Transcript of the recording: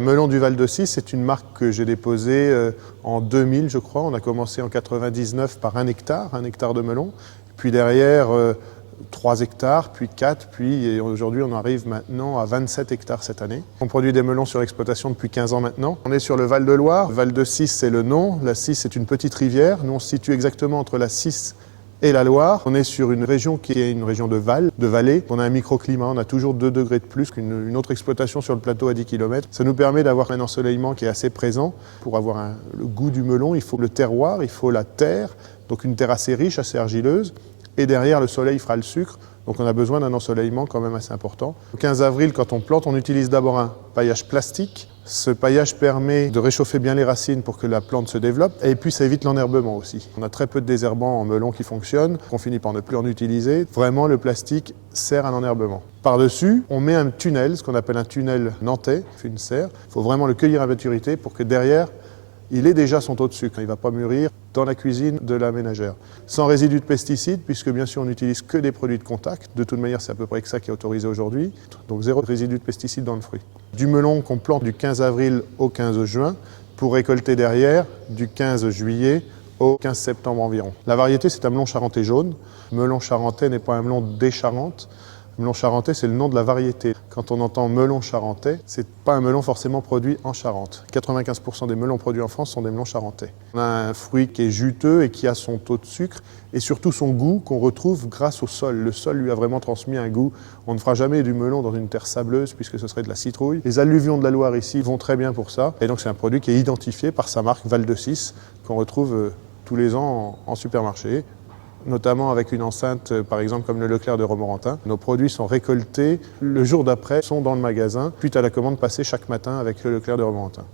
Melon du Val-de-Six, c'est une marque que j'ai déposée en 2000, je crois. On a commencé en 99 par 1 hectare de melon. Puis derrière, 3 hectares, puis 4, puis aujourd'hui on arrive maintenant à 27 hectares cette année. On produit des melons sur exploitation depuis 15 ans maintenant. On est sur le Val-de-Loire. Val-de-Six, c'est le nom. La Six, c'est une petite rivière. Nous, on se situe exactement entre la Six et la Loire. On est sur une région qui est une région de vallée. On a un microclimat, on a toujours 2 degrés de plus qu'une autre exploitation sur le plateau à 10 km. Ça nous permet d'avoir un ensoleillement qui est assez présent. Pour avoir le goût du melon, il faut le terroir, il faut la terre, donc une terre assez riche, assez argileuse. Et derrière, le soleil fera le sucre. Donc on a besoin d'un ensoleillement quand même assez important. Le 15 avril, quand on plante, on utilise d'abord un paillage plastique. Ce paillage permet de réchauffer bien les racines pour que la plante se développe. Et puis ça évite l'enherbement aussi. On a très peu de désherbants en melon qui fonctionnent. On finit par ne plus en utiliser. Vraiment, le plastique sert à l'enherbement. Par-dessus, on met un tunnel, ce qu'on appelle un tunnel nantais, une serre. Il faut vraiment le cueillir à maturité pour que derrière, il ait déjà son taux de sucre. Il ne va pas mûrir dans la cuisine de la ménagère. Sans résidus de pesticides, puisque bien sûr on n'utilise que des produits de contact. De toute manière, c'est à peu près que ça qui est autorisé aujourd'hui. Donc 0 résidus de pesticides dans le fruit. Du melon qu'on plante du 15 avril au 15 juin pour récolter derrière du 15 juillet au 15 septembre environ. La variété, c'est un melon charentais jaune. Melon charentais n'est pas un melon des Charentes. Melon charentais, c'est le nom de la variété. Quand on entend melon charentais, c'est pas un melon forcément produit en Charente. 95% des melons produits en France sont des melons charentais. On a un fruit qui est juteux et qui a son taux de sucre et surtout son goût qu'on retrouve grâce au sol. Le sol lui a vraiment transmis un goût. On ne fera jamais du melon dans une terre sableuse puisque ce serait de la citrouille. Les alluvions de la Loire ici vont très bien pour ça. Et donc c'est un produit qui est identifié par sa marque Val-de-Six qu'on retrouve tous les ans en supermarché, notamment avec une enceinte, par exemple, comme le Leclerc de Romorantin. Nos produits sont récoltés le jour d'après, sont dans le magasin, suite à la commande passée chaque matin avec le Leclerc de Romorantin.